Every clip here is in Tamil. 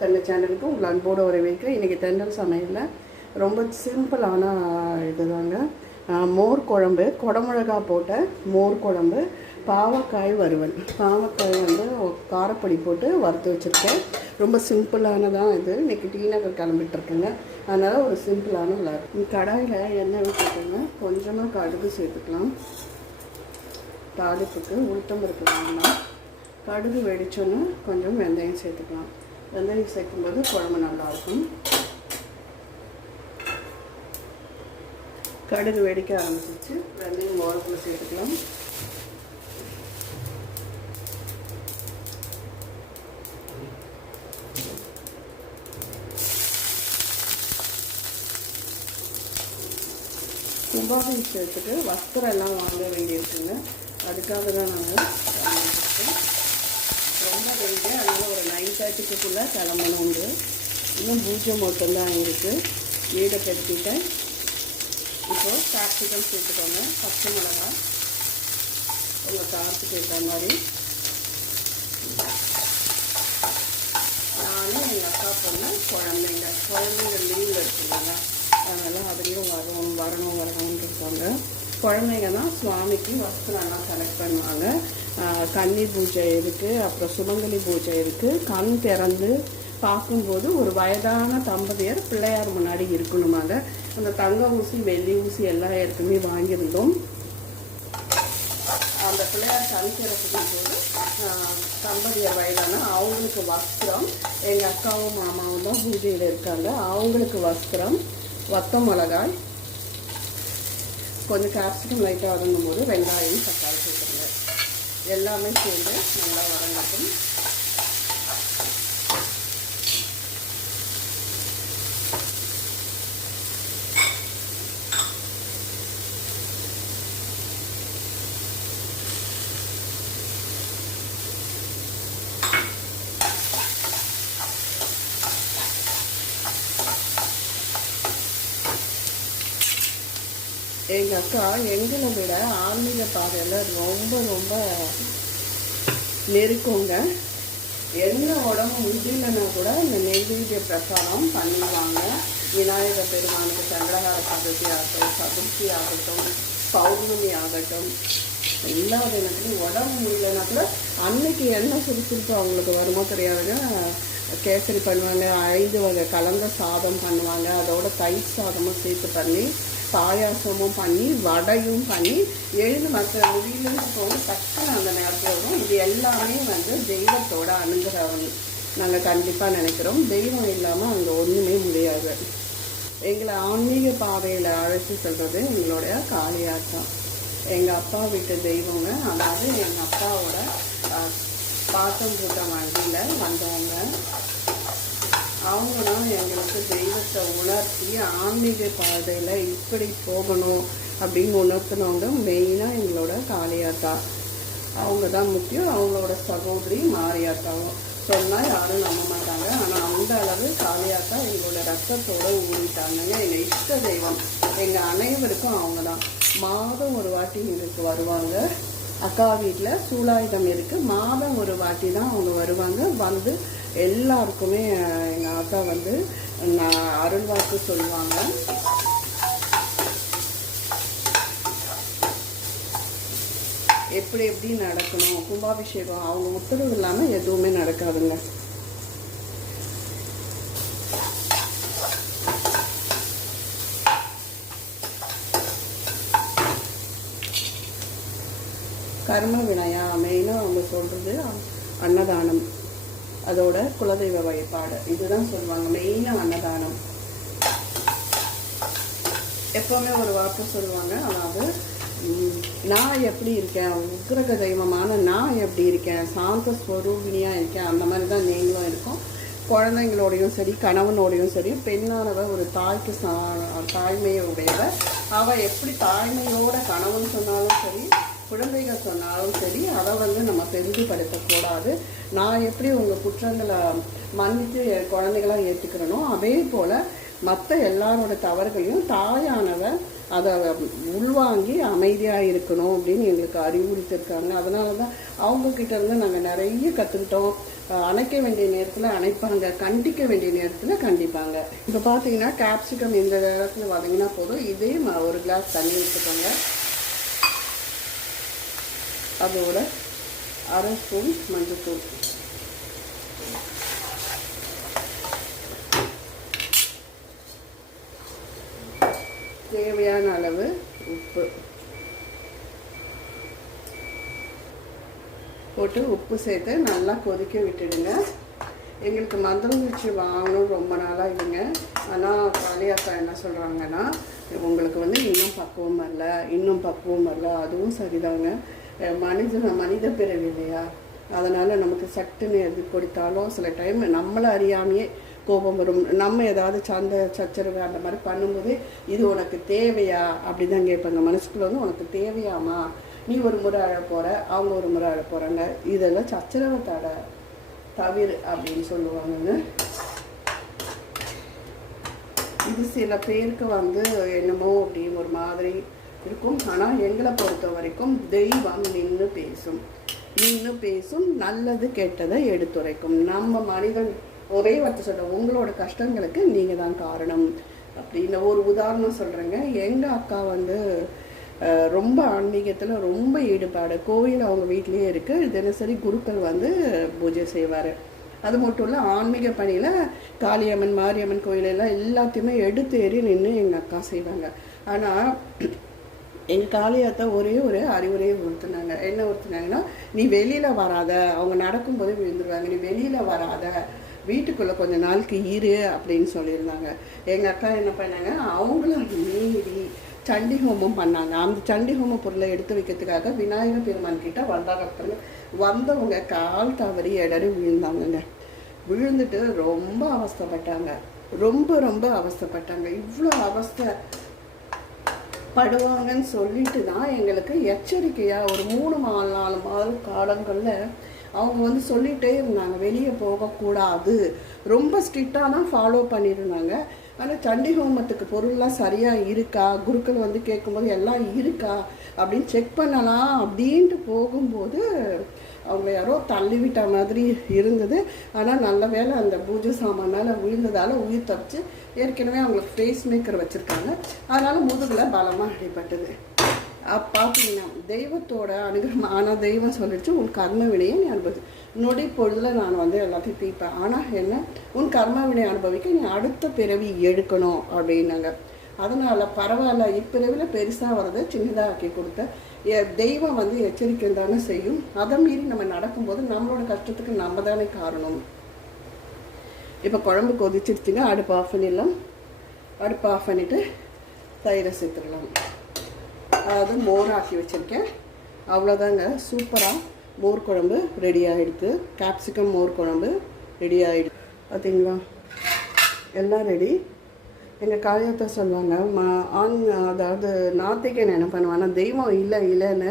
தென்னை சேனலுக்கு உங்களை அன்போடு வரவேற்கிறேன். இன்றைக்கி தென்றல் சமையலில் ரொம்ப சிம்பிளான இதுதாங்க. மோர் குழம்பு குடமிளகா போட்ட மோர் குழம்பு பாவக்காய் வறுவல். பாவக்காய் வந்து காரப்பொடி போட்டு வறுத்து வச்சுருக்கேன். ரொம்ப சிம்பிளானதான் இது. இன்றைக்கி டீ நகர் கிளம்பிட்டுருக்கேங்க. அதனால் ஒரு சிம்பிளான விளாட் கடாயில் எண்ணெய் விட்டுட்டுங்க கொஞ்சமாக கடுகு சேர்த்துக்கலாம். தாளிப்புக்கு உளுத்தம் பருப்பு கடுகு வெடிச்சோன்னு கொஞ்சம் வெந்தயம் சேர்த்துக்கலாம். வெந்தயம் சேர்க்கும்போது குழம்பு நல்லாயிருக்கும். கடுகு வெடிக்க ஆரம்பிச்சிச்சு வெந்தயம் ஓரத்தில் சேர்த்துக்கலாம். கும்பாபிஷேகத்துக்கு வஸ்திரம் எல்லாம் வாங்க வேண்டியிருக்குங்க. அதுக்காக தான் நாங்கள் ரொம்ப வெயிட்டு அதனால் ஒரு கிளம்பணும் உண்டு. இன்னும் பூஜை மட்டும்தான் இருக்குது வீடை பெருக்கிட்டேன் இப்போது கேப்சிகம் சேர்த்துக்கோங்க. பச்சை மிளகாய் உங்கள் காரத்துக்கு ஏற்ற மாதிரி. நானும் எங்கள் அக்கா பொண்ணு குழந்தைங்க. குழந்தைங்க லீவில் இருக்குதுங்க அதனால் அதுலேயும் வரணும் வரணும் வரணும்னு இருக்காங்க. குழந்தைங்க தான் சுவாமிக்கு வஸ்திரம்லாம் செலக்ட் பண்ணுவாங்க. கன்னி பூஜை இருக்குது அப்புறம் சுமங்கலி பூஜை இருக்குது கண் திறந்து பார்க்கும்போது ஒரு வயதான தம்பதியர் பிள்ளையார் முன்னாடி இருக்கணுமாங்க அந்த தங்க ஊசி வெள்ளி ஊசி எல்லா ஏற்கனவே வாங்கியிருந்தோம். அந்த பிள்ளையார் கண் திறப்புக்கும் போது தம்பதியர் வயதான அவங்களுக்கு வஸ்திரம் எங்கள் அக்காவும் மாமாவும் தான் பூஜையில் இருக்காங்க. அவங்களுக்கு வஸ்திரம் வத்த மிளகாய் கொஞ்சம் கேப்சிகம் லைட்டாக வதங்கும் போது வெங்காயம் தக்காளி எல்லாமே சேர்ந்து நல்லா வதங்கட்டும். எங்கள் அக்கா எங்களை விட ஆன்மீக பாதையில் ரொம்ப ரொம்ப நெருக்குங்க. என்ன உடம்பு முடியலன்னா கூட இந்த நெய்வேத்திய பிரசாரம் பண்ணுவாங்க விநாயகர் பெருமானுக்கு சங்கடகார சதுர்த்தி ஆகட்டும் சதுர்த்தி ஆகட்டும் பௌர்ணமி ஆகட்டும் எல்லா தினத்துலையும் உடம்பு முடியலன்னா கூட அன்னைக்கு என்ன சுறுசுறுப்பு அவங்களுக்கு வருமோ தெரியாதுங்க. கேசரி பண்ணுவாங்க ஐந்து வகை கலந்த சாதம் பண்ணுவாங்க. அதோட தயிர் சாதமும் சேர்த்து பண்ணி பாயாசமும் பண்ணி வடையும் பண்ணி எழுந்து மற்ற முடியலன்னு வந்து டக்குன்னு அந்த நேரத்தில் வரும். இது எல்லாமே வந்து தெய்வத்தோட அனுகிரகம். நாங்கள் கண்டிப்பாக நினைக்கிறோம். தெய்வம் இல்லாமல் அங்கே ஒன்றுமே முடியாது. எங்களை ஆன்மீக பாதையில் அழைச்சி செல்வது எங்களுடைய காளியாட்டம். எங்கள் அப்பா வீட்டு தெய்வங்க அதாவது எங்கள் அப்பாவோட பாத்தம் கூட்டம் வண்டியில் வந்தவங்க. அவங்களும் எங்களுக்கு தெய்வத்தை உணர்த்தி ஆன்மீக பாதையில் இப்படி போகணும் அப்படின்னு உணர்த்தினவங்க மெயினாக எங்களோட காளியாத்தா. அவங்க தான் முக்கியம். அவங்களோட சகோதரி மாரியாத்தாவும். சொன்னால் யாரும் நம்ப மாட்டாங்க. ஆனால் அந்த அளவு காளியாத்தா எங்களோட ரத்தத்தோடு ஊறிட்டாங்க எங்கள் இஷ்ட தெய்வம். எங்கள் அனைவருக்கும் அவங்க தான் மாதம் ஒரு வாட்டி எங்களுக்கு வருவாங்க. அக்கா வீட்டில் சூலாயுதம் இருக்குது மாதம் ஒரு வாட்டி தான் அவங்க வருவாங்க. வந்து எல்லாருக்குமே எங்கள் அக்கா வந்து நான் அருள்வாக்கு சொல்லுவாங்க. எப்படி எப்படி நடக்கணும் கும்பாபிஷேகம் அவங்க உத்தரவு இல்லாமல் எதுவுமே நடக்காதுங்க. கர்ம வினயா மெயினாக அவங்க சொல்கிறது அன்னதானம். அதோட குலதெய்வ வழிபாடு. இதுதான் சொல்லுவாங்க மெயினாக அன்னதானம். எப்போவுமே ஒரு வார்த்தை சொல்லுவாங்க அதாவது நான் எப்படி இருக்கேன்? உக்ரக தெய்வமான நான் எப்படி இருக்கேன்? சாந்த ஸ்வரூபிணியாக இருக்கேன்? அந்த மாதிரி தான் நீங்களும் இருக்கும். குழந்தைங்களோடையும் சரி கணவனோடையும் சரி பெண்ணானவ ஒரு தாய்க்கு சா தாய்மையை உடையவ அவள் எப்படி தாய்மையோட கணவன் சொன்னாலும் சரி குழந்தைகள் சொன்னாலும் சரி அதை வந்து நம்ம பெரிதுபடுத்தக்கூடாது நான் எப்படி உங்கள் குற்றங்களை மன்னித்து குழந்தைகளாக ஏற்றுக்கிறனோ அதே போல் மற்ற எல்லாரோட தவறுகளையும் தாயானவ அதை உள்வாங்கி அமைதியாக இருக்கணும் அப்படின்னு எங்களுக்கு அறிவுறுத்திருக்காங்க. அதனால தான் அவங்கக்கிட்ட இருந்து நாங்கள் நிறைய கற்றுக்கிட்டோம் அணைக்க வேண்டிய நேரத்தில் அணைப்பாங்க கண்டிக்க வேண்டிய நேரத்தில் கண்டிப்பாங்க. இப்போ பார்த்தீங்கன்னா கேப்சிகம் இந்த நேரத்தில் வதங்கினா போதும். இதே ம- ஒரு கிளாஸ் தண்ணி ஊற்றிக்கோங்க அதோட அரை ஸ்பூன் மஞ்சள்தூள் தேவையான அளவு உப்பு. போட்டு உப்பு சேர்த்து நல்லா கொதிக்க விட்டுடுங்க. எங்களுக்கு மந்திரம் வச்சு வாங்கணும் ரொம்ப நாளாக இல்லைங்க ஆனால் காளியாக்கா என்ன சொல்கிறாங்கன்னா உங்களுக்கு வந்து இன்னும் பக்குவம் வரல இன்னும் பக்குவம் வரல அதுவும் சரிதாங்க. அஹ் மனித மனித பிறவி இல்லையா? அதனால் நமக்கு சட்டுன்னு எது கொடுத்தாலும் சில டைம் நம்மளை அறியாமையே கோபம் வரும். நம்ம ஏதாவது சண்டை சச்சரவு அந்த மாதிரி பண்ணும்போது இது உனக்கு தேவையா? அப்படி தான் கேட்பாங்க. மனசுக்குள்ள வந்து உனக்கு தேவையாமா? நீ ஒரு முறை அழ போகிற அவங்க ஒரு முறை அழ போகிறாங்க இதெல்லாம் சச்சரவை தட தவிர அப்படின்னு சொல்லுவாங்கங்க. இது சில பேருக்கு வந்து என்னமோ அப்படின்னு ஒரு மாதிரி இருக்கும். ஆனால் எங்களை பொறுத்த வரைக்கும் தெய்வம் நின்று பேசும். நின்று பேசும் நல்லது கெட்டதை எடுத்துரைக்கும். நம்ம மனிதன் ஒரே வார்த்தை சொல்ற உங்களோட கஷ்டங்களுக்கு நீங்கள் தான் காரணம். அப்படின்னு ஒரு உதாரணம் சொல்கிறேங்க எங்கள் அக்கா வந்து ரொம்ப ஆன்மீகத்தில் ரொம்ப ஈடுபாடு. கோயில் அவங்க வீட்லேயே இருக்குது தினசரி குருக்கள் வந்து பூஜை செய்வார். அது மட்டும் இல்லை ஆன்மீக பணியில் காளியம்மன் மாரியம்மன் கோயில் எல்லாம் எல்லாத்தையுமே எடுத்து ஏறி நின்று எங்கள் அக்கா செய்வாங்க. ஆனால் எங்கள் காளியாத்தா ஒரே ஒரு அறிவுரையை உறுத்துனாங்க என்ன உறுத்துனாங்கன்னா நீ வெளியில் வராத. அவங்க நடக்கும்போது விழுந்துருவாங்க. நீ வெளியில் வராத. வீட்டுக்குள்ளே கொஞ்ச நாளுக்கு இரு அப்படின்னு சொல்லியிருந்தாங்க. எங்கள் அக்கா என்ன பண்ணாங்க அவங்களும் மீறி சண்டி ஹோமம் பண்ணாங்க. அந்த சண்டி ஹோம பொருளை எடுத்து வைக்கிறதுக்காக விநாயகர் பெருமான் கிட்ட வந்தாங்க பாருங்க. வந்தவங்க கால் தவறி இடறி விழுந்தாங்கங்க. விழுந்துட்டு ரொம்ப அவஸ்தைப்பட்டாங்க. ரொம்ப ரொம்ப அவஸ்தைப்பட்டாங்க. இவ்வளோ அவஸ்தை படுவாங்கன்னு சொல்லிட்டு தான் எங்களுக்கு எச்சரிக்கையாக ஒரு மூணு நாலு நாலு மாத காலங்களில் அவங்க வந்து சொல்லிகிட்டே இருந்தாங்க. வெளியே போகக்கூடாது. ரொம்ப ஸ்ட்ரிக்டாக தான் ஃபாலோ பண்ணியிருந்தாங்க. ஆனால் சண்டி ஹோமத்துக்கு பொருள்லாம் சரியாக இருக்கா? குருக்கள் வந்து கேட்கும்போது எல்லாம் இருக்கா? அப்படின்னு செக் பண்ணலாம் அப்படின்ட்டு போகும்போது அவங்க யாரோ தள்ளிவிட்ட மாதிரி இருந்தது. ஆனால் நல்ல வேளை அந்த பூஜை சாமான் மேலே விழுந்ததால் உயிர் தப்பிச்சு ஏற்கனவே அவங்களுக்கு ஃபேஸ் மேக்கர் வச்சுருக்காங்க. அதனால் முதுகில் பலமாக அடிபட்டது. அப்போ பார்த்தீங்கன்னா தெய்வத்தோட அனுகிரகம் ஆனால் தெய்வம் சொல்லிடுச்சு உன் கர்ம வினையை நீ அனுபவிச்சு நொடி பொழுதில் நான் வந்து எல்லாத்தையும் தீர்ப்பேன். ஆனால் என்ன? உன் கர்மாவினை அனுபவிக்க நீ அடுத்த பிறவி எடுக்கணும் அப்படின்னாங்க. அதனால் பரவாயில்ல இப்பிறவில் பெருசாக வரதை சின்னதாக ஆக்கி கொடுத்த எ- தெய்வம் வந்து எச்சரிக்கை தானே செய்யும். அதை மீறி நம்ம நடக்கும்போது நம்மளோட கஷ்டத்துக்கு நம்ம தானே காரணம். இப்போ குழம்பு கொதிச்சிருச்சுங்க அடுப்பு ஆஃப் பண்ணிடலாம். அடுப்பு ஆஃப் பண்ணிவிட்டு தயிரை சேர்த்துடலாம். அதாவது மோர் ஆக்கி வச்சுருக்கேன். அவ்வளோதாங்க சூப்பராக மோர் குழம்பு ரெடி ஆகிடுது கேப்சிகம் மோர் குழம்பு ரெடி ஆகிடுது பார்த்தீங்களா எல்லாம் ரெடி எங்கள் காயத்தை சொல்லுவாங்க மா ஆண் அதாவது நாத்திகன் என்ன பண்ணுவான்னா தெய்வம் இல்லை இல்லைன்னு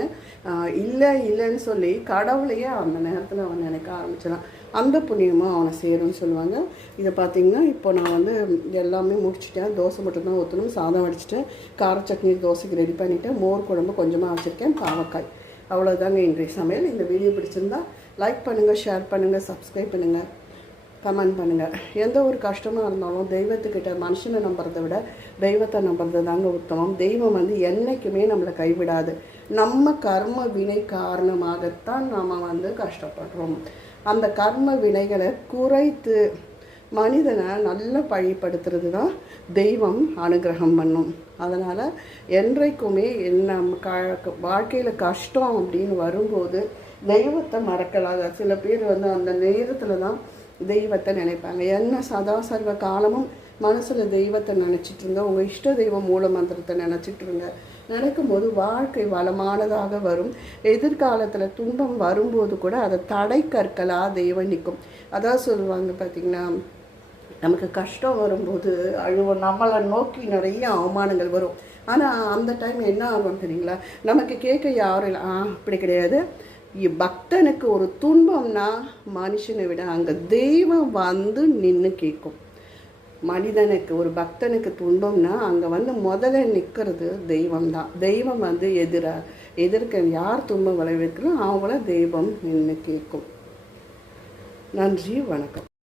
இல்லை இல்லைன்னு சொல்லி கடவுளையே அந்த நேரத்தில் அவன் நினைக்க ஆரம்பிச்சிடான் அந்த புண்ணியமும் அவனை சேரும்னு சொல்லுவாங்க. இதை பார்த்தீங்கன்னா இப்போ நான் வந்து எல்லாமே முடிச்சிட்டேன். தோசை மட்டும்தான் ஊற்றணும் சாதம் வடிச்சிட்டேன். கார சட்னி தோசைக்கு ரெடி பண்ணிவிட்டேன் மோர் குழம்பு கொஞ்சமாக வச்சுருக்கேன். பாவக்காய். அவ்வளோதாங்க இன்றைய சமையல். இந்த வீடியோ பிடிச்சிருந்தா லைக் பண்ணுங்கள் ஷேர் பண்ணுங்கள் சப்ஸ்கிரைப் பண்ணுங்கள் கமெண்ட் பண்ணுங்கள் எந்த ஒரு கஷ்டமாக இருந்தாலும் தெய்வத்துக்கிட்ட மனுஷனை நம்புறதை விட தெய்வத்தை நம்புறது தாங்க உத்தமம். தெய்வம் வந்து என்றைக்குமே நம்மளை கைவிடாது. நம்ம கர்ம வினை காரணமாகத்தான் நாம் வந்து கஷ்டப்படுறோம். அந்த கர்ம வினைகளை குறைத்து மனிதனை நல்ல பழிப்படுத்துறது தான் தெய்வம் அனுகிரகம் பண்ணும். அதனால் என்றைக்குமே நம்ம க வாழ்க்கையில் கஷ்டம் அப்படின்னு வரும்போது தெய்வத்தை மறக்கலாத சில பேர் வந்து அந்த நேரத்தில் தான் தெய்வத்தை நினைப்பாங்க. என்ன சதா சர்வ காலமும் மனசில் தெய்வத்தை நினச்சிட்டு இருந்தா உங்கள் இஷ்ட தெய்வம் மூல மந்திரத்தை நினச்சிட்டு இருங்க. நினைக்கும்போது வாழ்க்கை வளமானதாக வரும். எதிர்காலத்தில் துன்பம் வரும்போது கூட அதை தடை கற்களாக தெய்வம் நிற்கும். அதான் சொல்லுவாங்க பார்த்தீங்கன்னா நமக்கு கஷ்டம் வரும்போது அழுவோம். நம்மளை நோக்கி நிறைய அவமானங்கள் வரும். ஆனால் அந்த டைம் என்ன ஆகும் தெரியுங்களா? நமக்கு கேட்க யாரும் இல்லை. ஆ அப்படி கிடையாது. பக்தனுக்கு ஒரு துன்பம்னா மனுஷனை விட அங்கே தெய்வம் வந்து நின்று கேட்கும். மனிதனுக்கு ஒரு பக்தனுக்கு துன்பம்னா அங்கே வந்து முதல்ல நிற்கிறது தெய்வம் தான் தெய்வம் வந்து எதிராக எதிர்க்க யார் துன்பம் விளைவிக்கிறோம் அவங்கள தெய்வம் நின்று கேட்கும். நன்றி வணக்கம்.